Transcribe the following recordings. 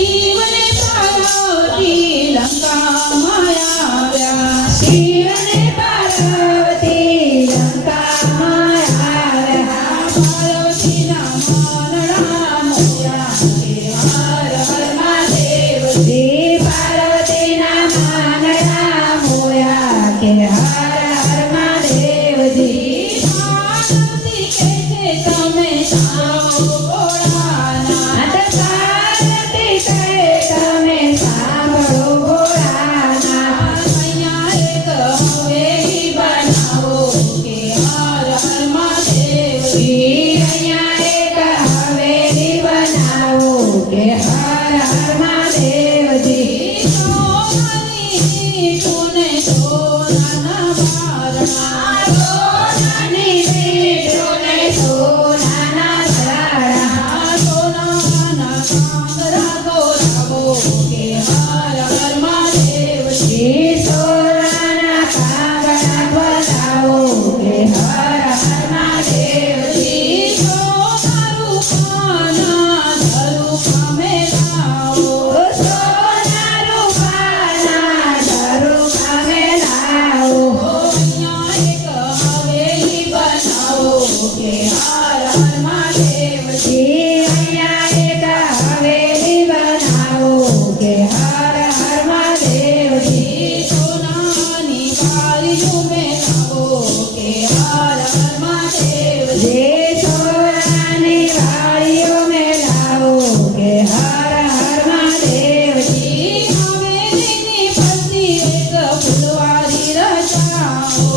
શિવને પાર્વતી લંકામાં આવ્યા. શિવને પાર્વતી લંકામાં આવ્યા. પાર્વતીના માનડા મોયા કે હર હર મહાદેવજી. પાર્વતીના માનડા મોયા કે હર હર મહાદેવજી. પાર્વતી કહે છે તમે સાંભળો ભોળાનાથ. પાર્વતી કહે તમે સાંભળો ભોળાનાથ. અહીંયા એક હવેલી બનાવો કે હર હર મહાદેવજી. અહીંયા એક હવેલી બનાવો કે હર હર મહાદેવજી. સોનાની ટોને સોનાના બારણા. સોનાની વીંટોને સોનાના તાળા. સોનાના કાંગરા દોરાવો કે હર હર મહાદેવજી. સોનાના કાંગડા બોલાવો કે હર હર મહાદેવજી. સોનારું પાના ધરું કામે લાવો. સોના રૂપાના ધરુકામે લાવો. અહીંયા એક હવેલી બનાવો કે હર હર મહાદેવજી. અહીંયા એક હવેલી બનાવો કે હર હર મહાદેવજી. સોનાની બારીઓ મેલાવો કે હર હર મહાદેવજી. સોનાની વાડીઓ મેલાવો કે હર હર મહાદેવજી. હવેલીની ફરતી એક ફૂલવારી રચાવો.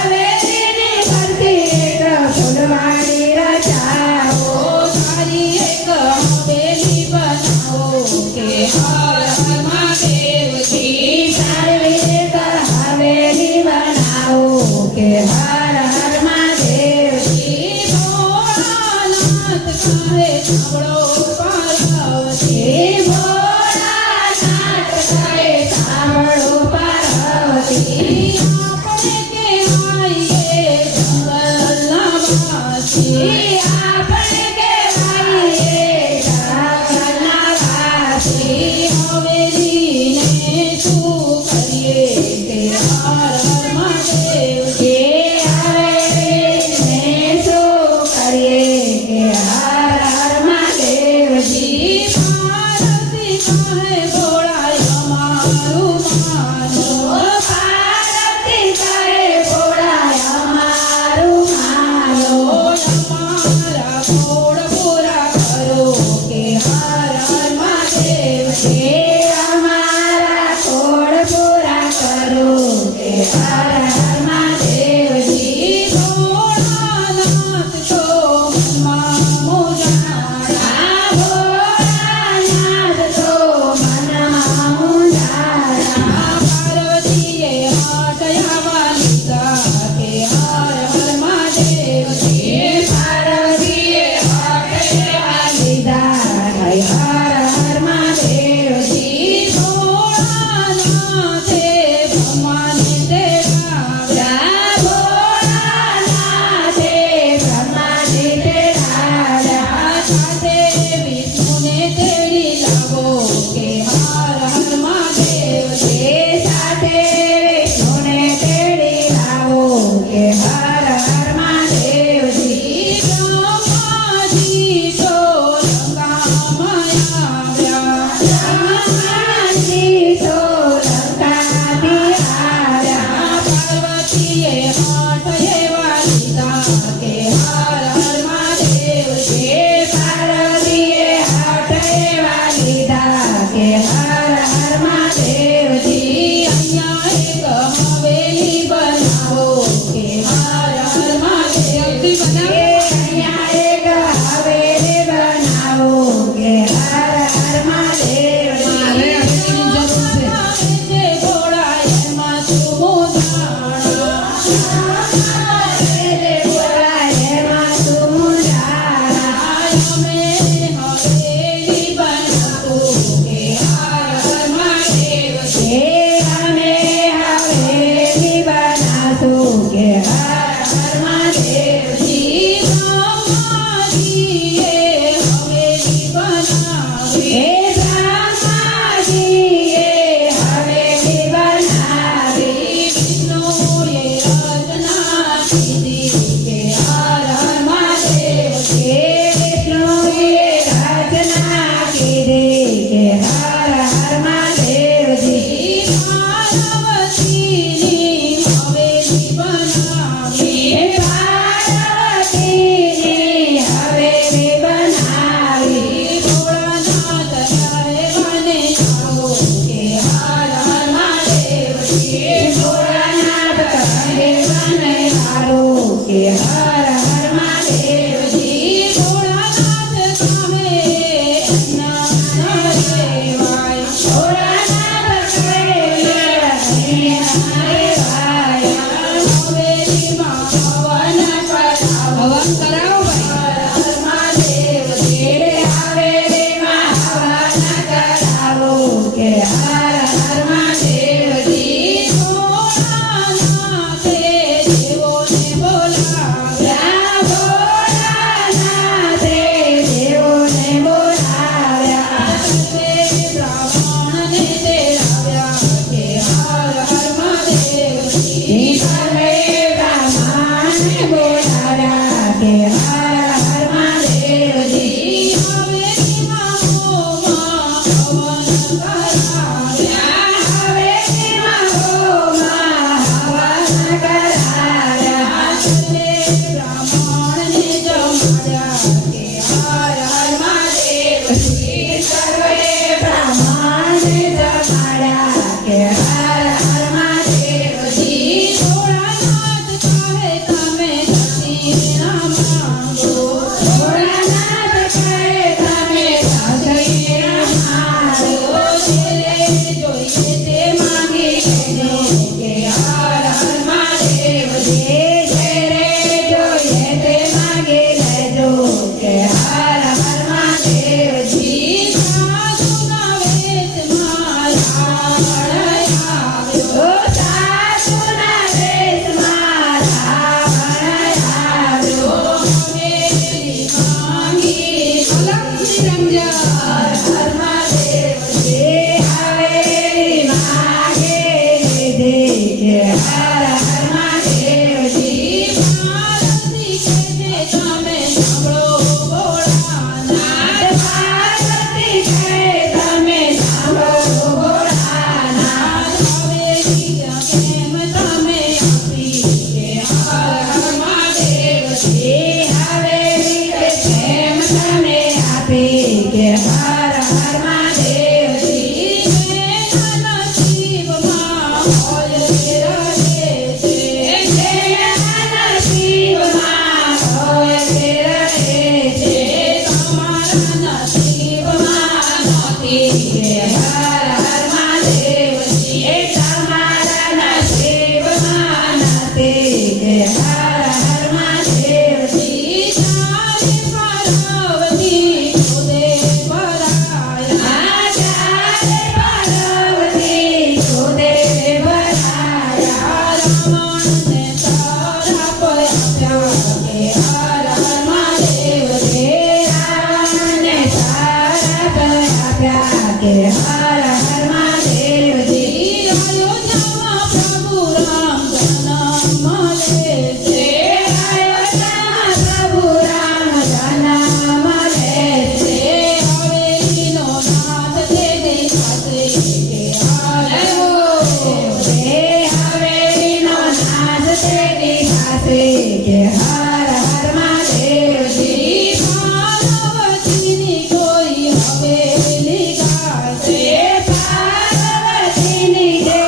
હવેલીની ફરતી એક ફૂલવાડી રચાવો. સારી એક હવેલી બનાવો કે હર હર મહાદેવજી. સારી એક હવેલી બનાવો કે હર હર મહાદેવજી. ભોળાનાથ કહે સાંભળો પાર્વતી. ભોળાનાથ કહે સાંભળો પાર્વતી. આપણે કહેવાઈએ જંગલના વાસી. આપણે કહેવાઈએ જંગલના વાસી. હવેલીને શું કરીએ કે હર હર મહાદેવજી. હવેલીને શું કરીએ કે હર હર મહાદેવજી. પાર્વતી કહે ભોળા અમારું માનો. પાર્વતી કહે ભોળા અમારું માનો. અમારા કોડ પૂરા કરો કે હર હર મહાદેવજી. અમારા કોડ પૂરા કરો કે હર હર મહાદેવજી. ભોળાનાથ તો મનમાં મુંજાણા. ભોળાનાથ તો મનમાં મૂંઝાણા. પાર્વતીએ હાથ આવવા લીધા કે હર હર મહાદેવજી. પાર્વતીએ હાથ લેવા લીધા હર હર મહાદેવજી. ભોળાનાથ કહે હવેલીમાં હવન કરાવો. હવન કરાવો ભાઈ. મહાદેવ ઘેરે હવેલીમાં હવન કરાવો કે હર હર મહાદેવજી ભોળાનાથે દેવોને બોલાવ્યા. ભોળાનાથે દેવોને બોલાવ્યા સર્વે બ્રાહ્મણને તેડાવ્યા કે હર હર મહાદેવજી. સર્વે બ્રાહ્મણને બોલાવ્યા કે હર હર મહાદેવજી હવેલીમાં હોમમાં હવન કરાવ્યા. હવેલીમાં હોમમાં હવન કરાવ્યા સર્વે બ્રાહ્મણને જમાડ્યા કે હર હર મહાદેવજી. સર્વે બ્રાહ્મણને જમાડ્યા કે હર હર મહાદેવજી ભોળાનાથ કહે તમે દક્ષિણા માંગો. ભોળાનાથ કહે તમે દક્ષિણા માંગો જે જોઈએ તે માંગી લેજો કે હર હર મહાદેવજી. જે રે જોઈએ તે માગી લેજો કે હર હર મહાદેવજી સાધુના વેશમાં રાવણ આવ્યો. ઓ સાસુના વેશમાં રાવણ આવ્યો હવેલી માંગી અલગથી રમજા. હર મહાદેવજી હવેલી માગે લીધી કે હર હર મહાદેવજી પાર્વતી કહેતે તમે સાંભળો ભોળાનાથ. પાર્વતી કહે તમે સાંભળો ભોળાનાથ હવેલી કેમ તમે આપી કે હર હર મહાદેવજી. હવેલી કે પ્રેમ તમે આપી કે હર હર મહાદેવજી જેના નસીબમાં હોય તે રહે છે. જેના નસીબમાં હોય તે રહે છે તમારા નસીબમાં નથી કે હર હર મહાદેવજી તમારા નસીબમાં નથી કે હર હર મહાદેવજી ચારે પાર્વતી ખોદે ભરાયા. આચાર્ય પાર્વતી ખોદે ભરાયા રમણને તરાપ આપ્યા કે હર હર મહાદેવજી. રાવણને સારપ આપ્યા કે હર હર મહાદેવજી અયોધ્યામાં પ્રભુ રામ જન્મ લે છે. અયોધ્યામાં પ્રભુ રામ જન્મ લે છે હવેલીનો નાથ તે દેખાશે કે હર હવેલીનો નાદ તે દેખાશે કે હર હર મહાદેવજી પાર્વતીની કોઈ હવેલી ગાશે. પાર્વતીની જય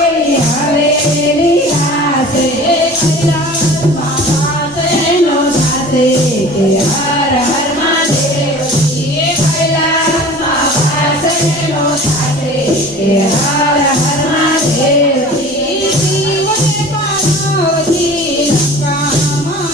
હવેલી ગાશે કૈલાસમાં વાસ એનો ગાશે કે હર હર મહાદેવજી કૈલાસમાં વાસ એનો ગાશે કે હર હર મહાદેવજી શિવને પાર્વતી લંકામાં